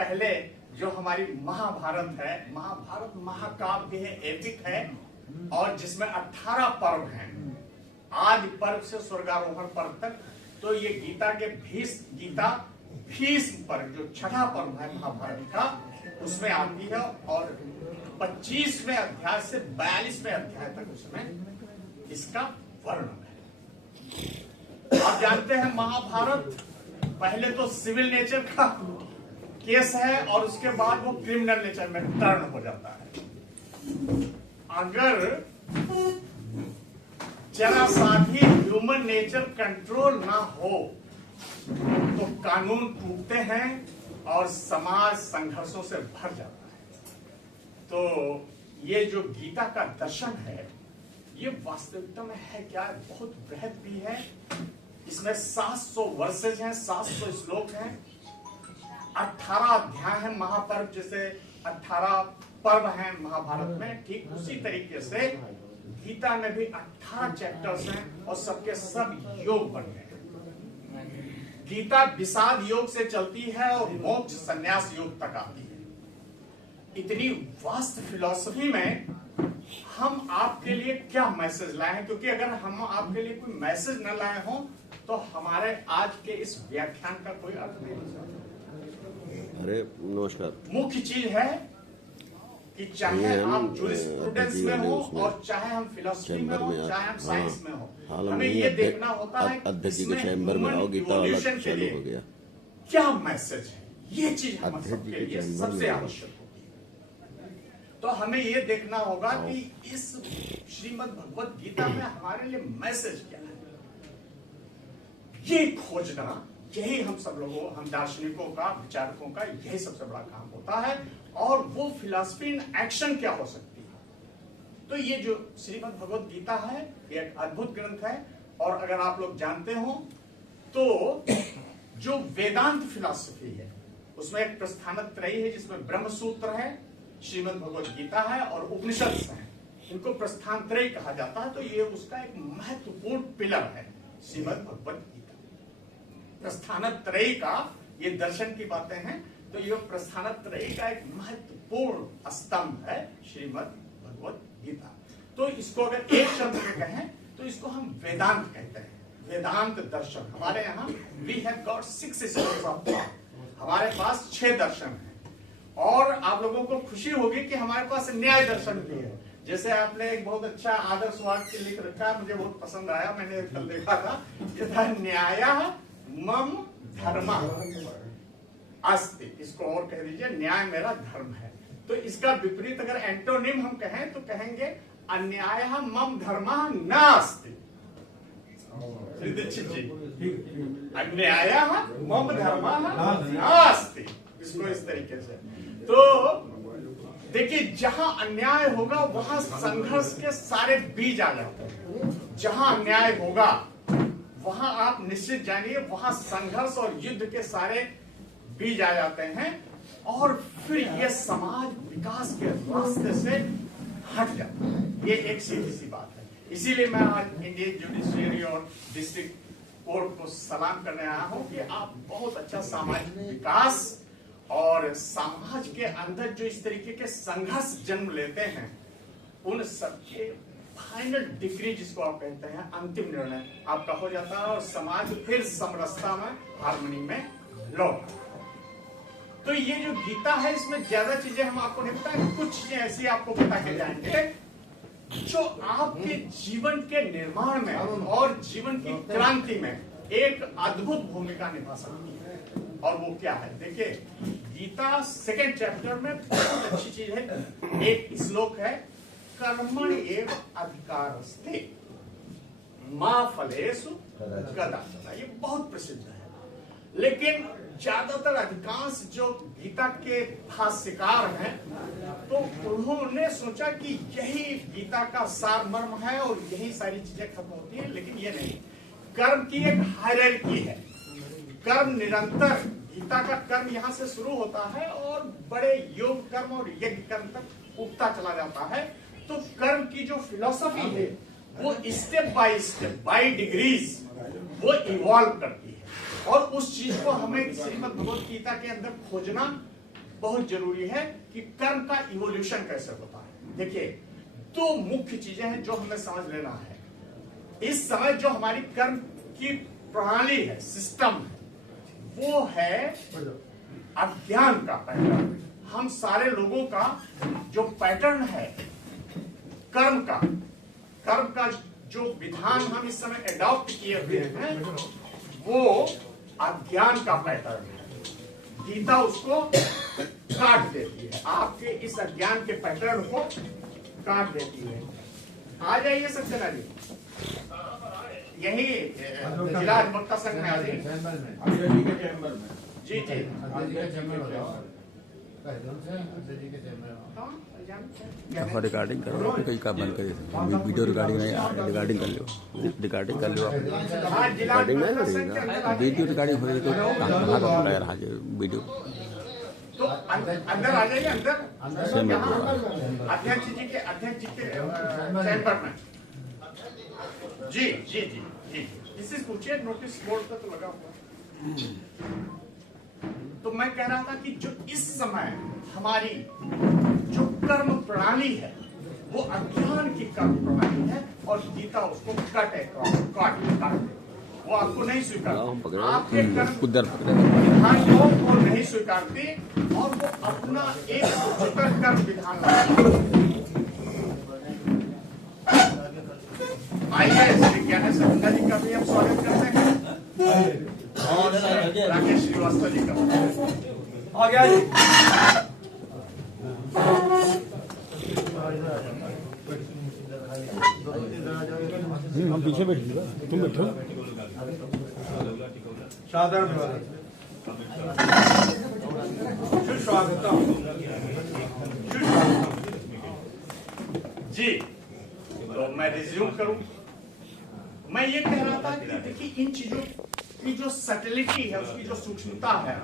पहले जो हमारी महाभारत है, महाभारत महाकाव्य है, एपिक है, और जिसमें 18 पर्व हैं, आदि पर्व से स्वर्गारोहण पर्व तक। तो ये गीता के भीष्म पर्व जो छठा पर्व है महाभारत का, उसमें आती है, और 25वें अध्याय से 42वें अध्याय तक उसमें इसका वर्णन है। आप जानते हैं महाभारत पहले तो सिविल नेचर का केस है, और उसके बाद वो क्रिमिनल नेचर में टर्न हो जाता है। अगर जरा सा भी ह्यूमन नेचर कंट्रोल ना हो तो कानून टूटते हैं और समाज संघर्षों से भर जाता है। तो ये जो गीता का दर्शन है, ये वास्तविकता में है क्या, बहुत बृहद भी है। इसमें 700 वर्सेज हैं, 700 श्लोक हैं, 18 अध्याय हैं। महापर्व जैसे 18 पर्व हैं महाभारत में, ठीक उसी तरीके से गीता में भी 18 चैप्टर्स हैं, और सबके सब योग बन गए। गीता विषाद योग से चलती है और मोक्ष संन्यास योग तक आती है। इतनी वास्ट फिलॉसफी में हम आपके लिए क्या मैसेज लाए हैं, क्योंकि अगर हम आपके लिए कोई मैसेज न लाए हों तो हमारे आज के इस व्याख्यान का कोई अर्थ नहीं हो सकता। अरे नमस्कार। मुख्य चीज है कि चाहे आप जूरिस्प्रूडेंस में हो और चाहे हम फिलॉसफी में हो, चाहे हम साइंस में हो, हमें ये देखना होता है क्या मैसेज है। ये चीज हम सबके लिए सबसे आवश्यक होगी। तो हमें ये देखना होगा कि इस श्रीमद् भगवत गीता में हमारे लिए मैसेज क्या है, ये खोजना। यही हम सब लोगों, हम दार्शनिकों का, विचारकों का यही सबसे बड़ा काम होता है। और वो फिलॉसफी इन एक्शन क्या हो सकती है। तो ये जो श्रीमद् भगवत गीता है, ये एक अद्भुत ग्रंथ है। और अगर आप लोग जानते हो तो जो वेदांत फिलॉसफी है, उसमें एक प्रस्थानत्रयी है, जिसमें ब्रह्म सूत्र है, श्रीमद् भगवत गीता है और उपनिषद है। इनको प्रस्थानत्रयी कहा जाता है। तो ये उसका एक महत्वपूर्ण पिलर है श्रीमद् भगवत गीता। प्रस्थानत्रयी का ये दर्शन की बातें हैं, तो ये प्रस्थानत्रयी का एक महत्वपूर्ण स्तंभ है श्रीमद् भगवत गीता। तो इसको अगर एक शब्द में कहें तो इसको हम वेदांत कहते हैं, वेदांत दर्शन। हमारे यहाँ we have got 6 schools of thought, हमारे पास 6 दर्शन हैं। और आप लोगों को खुशी होगी कि हमारे पास न्याय दर्शन भी है। जैसे आपने एक बहुत अच्छा आदर्श वाक्य लिख रखा, मुझे बहुत पसंद आया, मैंने कल देखा था, ये था न्याय मम धर्म अस्ति। इसको और कह दीजिए, न्याय मेरा धर्म है। तो इसका विपरीत अगर एंटोनिम हम कहें तो कहेंगे अन्याय मम धर्म नास्ति। दीक्षित जी, अन्याय मम धर्म नास्ति, इसको इस तरीके से। तो देखिए, जहां अन्याय होगा वहां संघर्ष के सारे बीज आ जाते हैं। जहां अन्याय होगा वहां आप निश्चित जानिए वहां संघर्ष और युद्ध के सारे बीज आ जाते हैं, और फिर ये समाज विकास के रास्ते से हट जाता है। ये एक सीधी सी बात है। इसीलिए मैं आज इंडियन जुडिशियरी और डिस्ट्रिक्ट कोर्ट को सलाम करने आया हूं कि आप बहुत अच्छा सामाजिक विकास और समाज के अंदर जो इस तरीके के संघर्ष जन्म लेते हैं, उन सबके फाइनल डिग्री, जिसको आप कहते हैं अंतिम निर्णय, आपका हो जाता है और समाज फिर समरसता में, हार्मनी में लौट। तो ये जो गीता है, इसमें ज्यादा चीजें हम आपको नहीं बताएंगे, कुछ चीजें ऐसी आपको बता के जाएंगे जो आपके जीवन के निर्माण में और जीवन की क्रांति में एक अद्भुत भूमिका निभा सकती है। और वो क्या है, देखिए गीता 2nd चैप्टर में बहुत अच्छी चीज है। एक श्लोक है, कर्मण एव अधिकारस्ते मां फलेषु कदाचन। ये बहुत प्रसिद्ध है, लेकिन ज्यादातर अधिकांश जो गीता के भाष्यकार हैं, तो उन्होंने सोचा कि यही गीता का सार मर्म है और यही सारी चीजें खत्म होती है। लेकिन ये नहीं, कर्म की एक हायरार्की है। कर्म निरंतर, गीता का कर्म यहाँ से शुरू होता है और बड़े योग कर्म और यज्ञ कर्म तक उठता चला जाता है। तो कर्म की जो फिलॉसफी है वो स्टेप बाय डिग्रीज वो इवॉल्व करती है, और उस चीज को हमें श्रीमद् भगवत गीता के अंदर खोजना बहुत जरूरी है कि कर्म का इवोल्यूशन कैसे होता है। देखिए, दो मुख्य चीजें हैं जो हमें समझ लेना है। इस समय जो हमारी कर्म की प्रणाली है, सिस्टम है, वो है अज्ञान का पैटर्न। हम सारे लोगों का जो पैटर्न है कर्म का जो विधान हम इस समय एडॉप्ट किए हुए हैं वो अज्ञान का पैटर्न है। गीता उसको काट देती है, आपके इस अज्ञान के पैटर्न को काट देती है। आ जाइए सक्सेना जी, यही जिला अधिवक्ता संघ में आ जाइए। जी जी और रिकॉर्डिंग करो, कहीं का बंद करिए, वीडियो रिकॉर्डिंग नहीं, रिकॉर्डिंग कर लो, रिकॉर्डिंग कर लो, रिकॉर्डिंग नहीं करेगा, वीडियो रिकॉर्डिंग हो रही तो कहाँ का पूरा यार वीडियो। तो अंदर आ जाइए, अंदर अध्यक्ष जी के चैम्बर में। जी जी जी जी किसी पूछिए, नोटिस बोर्ड पर तो लगा हुआ। तो मैं कह रहा था कि जो इस समय हमारी जो कर्म प्रणाली है वो अज्ञान की कर्म प्रणाली है और गीता उसको काट वो आपको नहीं स्वीकारती, आपके कर्म विधान को नहीं स्वीकारती और वो अपना एक उच्चतर कर्म विधान लाती। आइए श्री ज्ञानेश गंगा जी का भी हम स्वागत करते हैं और राकेश श्रीवास्तव जी का आ गया जी। हम पीछे बैठिएगा, तुम बैठो। साधारण जी, तो मैं रिज्यूम करूं। मैं ये कह रहा था कि देखिए इन चीजों की जो सटलिटी है, उसकी जो सूक्ष्मता है,